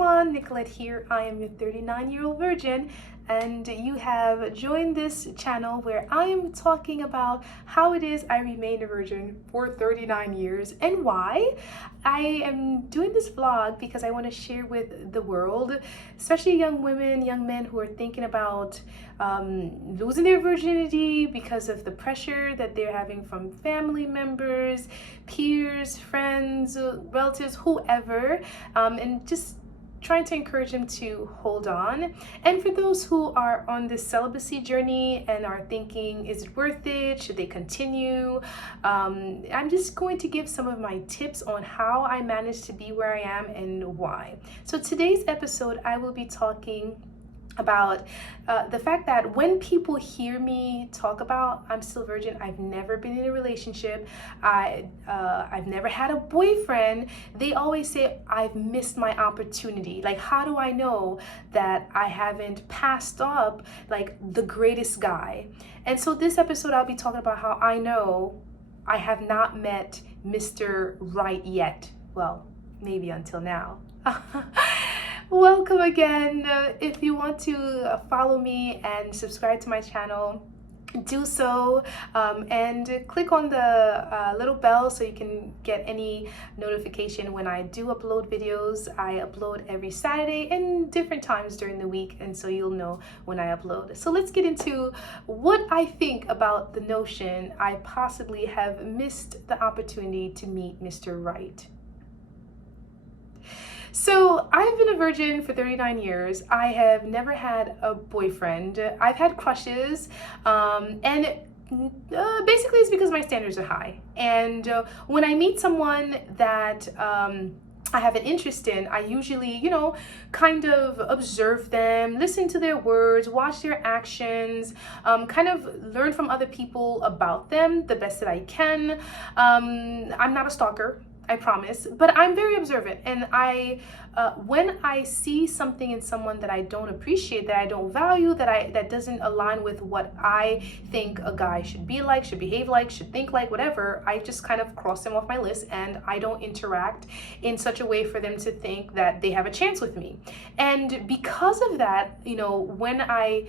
everyone, Nicolette here. I am your 39-year-old virgin, and you have joined this channel where I am talking about how it is I remained a virgin for 39 years and why. I am doing this vlog because I want to share with the world, especially young women, young men who are thinking about losing their virginity because of the pressure that they're having from family members, peers, friends, relatives, whoever, and just trying to encourage them to hold on. And for those who are on this celibacy journey and are thinking, is it worth it? Should they continue? I'm just going to give some of my tips on how I managed to be where I am and why. So today's episode, I will be talking about the fact that when people hear me talk about I'm still virgin, I've never been in a relationship, I've never had a boyfriend, they always say I've missed my opportunity. Like, how do I know that I haven't passed up like the greatest guy? And so this episode I'll be talking about how I know I have not met Mr. Right yet. Well, maybe until now. Welcome again. If you want to follow me and subscribe to my channel, do so, and click on the little bell so you can get any notification when I do upload videos. I upload every Saturday and different times during the week, and so you'll know when I upload. So let's get into what I think about the notion I possibly have missed the opportunity to meet Mr. Right. So I've been a virgin for 39 years. I have never had a boyfriend. I've had crushes, and basically it's because my standards are high. And when I meet someone that I have an interest in, I usually, kind of observe them, listen to their words, watch their actions, kind of learn from other people about them the best that I can. I'm not a stalker, I promise, but I'm very observant, and when I see something in someone that I don't appreciate, that I don't value, that doesn't align with what I think a guy should be like, should behave like, should think like, whatever, I just kind of cross them off my list, and I don't interact in such a way for them to think that they have a chance with me. And because of that, when I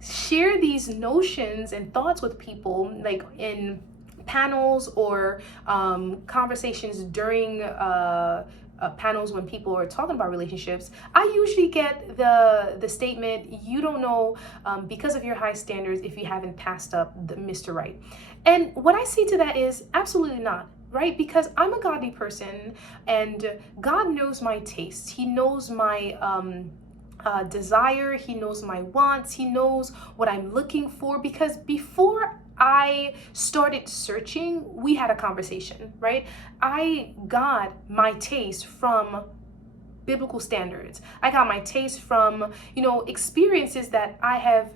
share these notions and thoughts with people, like in panels or conversations during panels when people are talking about relationships, I usually get the statement, you don't know because of your high standards if you haven't passed up the Mr. Right. And what I say to that is absolutely not. Right? Because I'm a godly person, and God knows my tastes. He knows my desire. He knows my wants. He knows what I'm looking for, because before I started searching, we had a conversation, right? I got my taste from biblical standards. I got my taste from, experiences that I have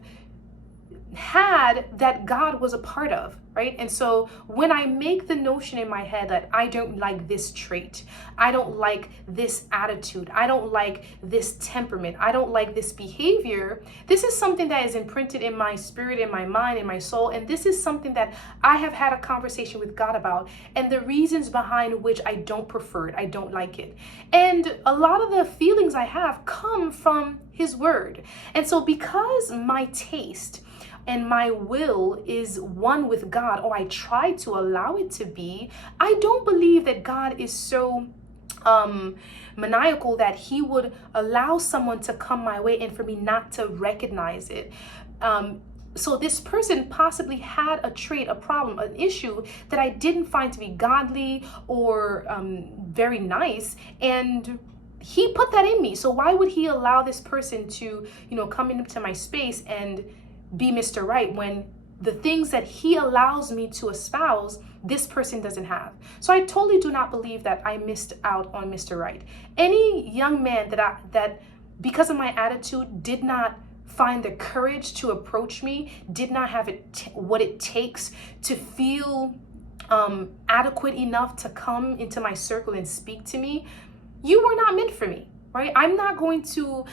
had that God was a part of, right? And so when I make the notion in my head that I don't like this trait, I don't like this attitude, I don't like this temperament, I don't like this behavior, this is something that is imprinted in my spirit, in my mind, in my soul, and this is something that I have had a conversation with God about, and the reasons behind which I don't prefer it, I don't like it. And a lot of the feelings I have come from His Word. And so because my taste and my will is one with God, or I try to allow it to be, I don't believe that God is so maniacal that He would allow someone to come my way and for me not to recognize it. So this person possibly had a trait, a problem, an issue that I didn't find to be godly or very nice, and He put that in me. So why would He allow this person to, come into my space and be Mr. Right when the things that He allows me to espouse, this person doesn't have? So I totally do not believe that I missed out on Mr. Right. Any young man that because of my attitude did not find the courage to approach me, did not have what it takes to feel adequate enough to come into my circle and speak to me, you were not meant for me. Right? I'm not going to,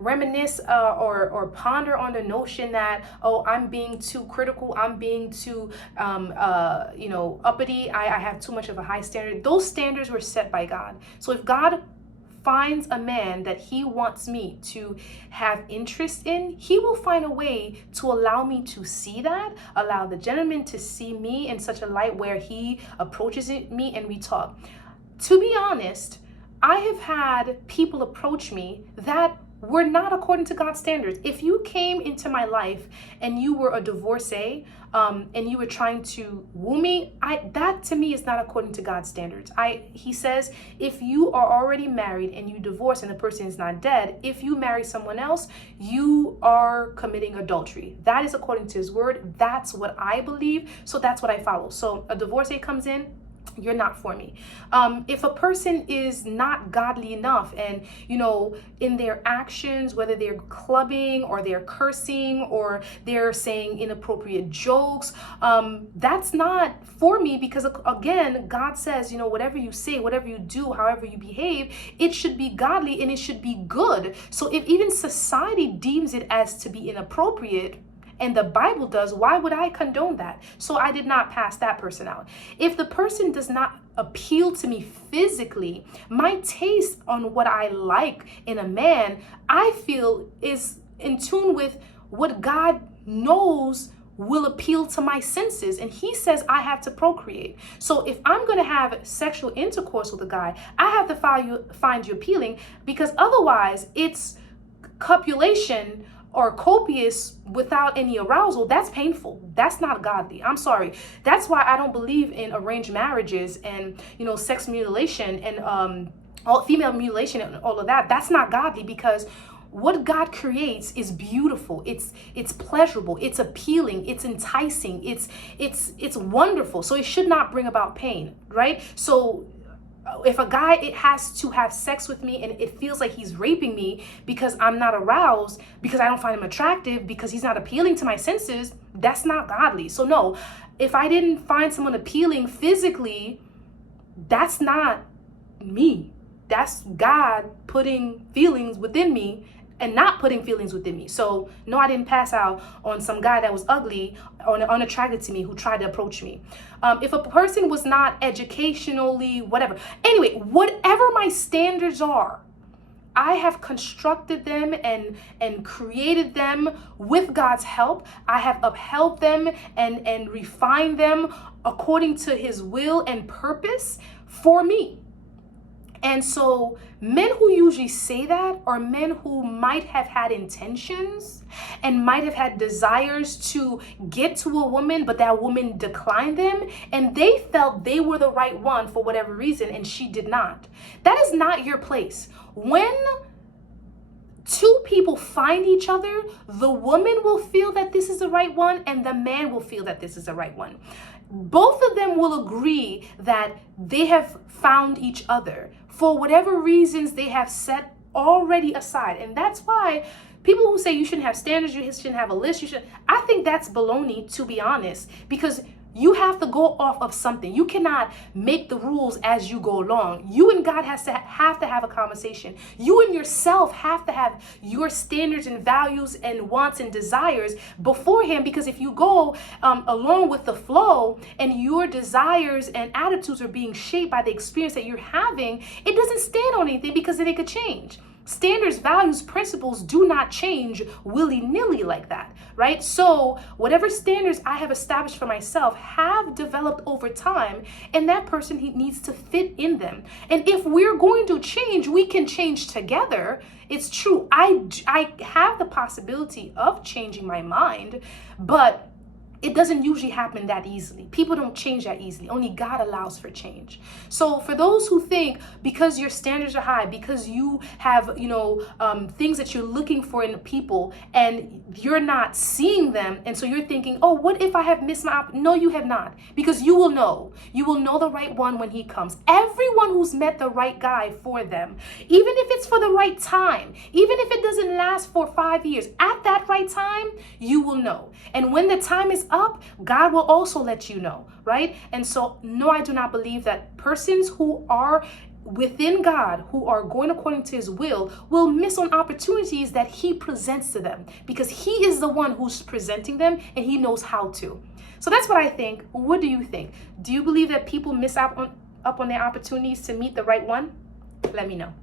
reminisce or ponder on the notion that, oh, I'm being too critical, I'm being too, uppity, I have too much of a high standard. Those standards were set by God. So if God finds a man that he wants me to have interest in, he will find a way to allow me to see that, allow the gentleman to see me in such a light where he approaches me and we talk. To be honest, I have had people approach me that were not according to God's standards. If you came into my life and you were a divorcee, and you were trying to woo me, that to me is not according to God's standards. He says, if you are already married and you divorce and the person is not dead, if you marry someone else, you are committing adultery. That is according to his word. That's what I believe. So that's what I follow. So a divorcee comes in, you're not for me. If a person is not godly enough and, in their actions, whether they're clubbing or they're cursing or they're saying inappropriate jokes, that's not for me, because again, God says, whatever you say, whatever you do, however you behave, it should be godly and it should be good. So if even society deems it as to be inappropriate, and the Bible does, why would I condone that? So I did not pass that person out. If the person does not appeal to me physically, my taste on what I like in a man, I feel is in tune with what God knows will appeal to my senses. And he says I have to procreate. So if I'm going to have sexual intercourse with a guy, I have to find you appealing, because otherwise it's copulation or copious without any arousal. That's painful. That's not godly. I'm sorry. That's why I don't believe in arranged marriages and, sex mutilation and all female mutilation and all of that. That's not godly, because what God creates is beautiful. It's pleasurable. It's appealing. It's enticing. It's wonderful. So it should not bring about pain, right? So if a guy has to have sex with me and it feels like he's raping me because I'm not aroused, because I don't find him attractive, because he's not appealing to my senses, that's not godly. So no, if I didn't find someone appealing physically, that's not me. That's God putting feelings within me and not putting feelings within me. So no, I didn't pass out on some guy that was ugly or unattracted to me who tried to approach me. If a person was not educationally, whatever. Anyway, whatever my standards are, I have constructed them and created them with God's help. I have upheld them and refined them according to his will and purpose for me. And so men who usually say that are men who might have had intentions and might have had desires to get to a woman, but that woman declined them and they felt they were the right one for whatever reason and she did not. That is not your place. When two people find each other, the woman will feel that this is the right one and the man will feel that this is the right one. Both of them will agree that they have found each other for whatever reasons they have set already aside. And that's why people who say you shouldn't have standards, you shouldn't have a list, I think that's baloney, to be honest, because you have to go off of something. You cannot make the rules as you go along. You and God have to have a conversation. You and yourself have to have your standards and values and wants and desires before him, because if you go along with the flow and your desires and attitudes are being shaped by the experience that you're having, it doesn't stand on anything, because then it could change. Standards, values, principles do not change willy-nilly like that, right? So whatever standards I have established for myself have developed over time, and that person, he needs to fit in them. And if we're going to change, we can change together. It's true. I have the possibility of changing my mind, but it doesn't usually happen that easily. People don't change that easily. Only God allows for change. So for those who think because your standards are high, because you have, things that you're looking for in people and you're not seeing them, and so you're thinking, oh, what if I have missed my opportunity? No, you have not, because you will know. You will know the right one when he comes. Everyone who's met the right guy for them, even if it's for the right time, even if it doesn't last for 5 years, at that right time, you will know. And when the time is up, God will also let you know, right? And so, no, I do not believe that persons who are within God, who are going according to his will miss on opportunities that he presents to them, because he is the one who's presenting them and he knows how to. So that's what I think. What do you think? Do you believe that people miss out on their opportunities to meet the right one? Let me know.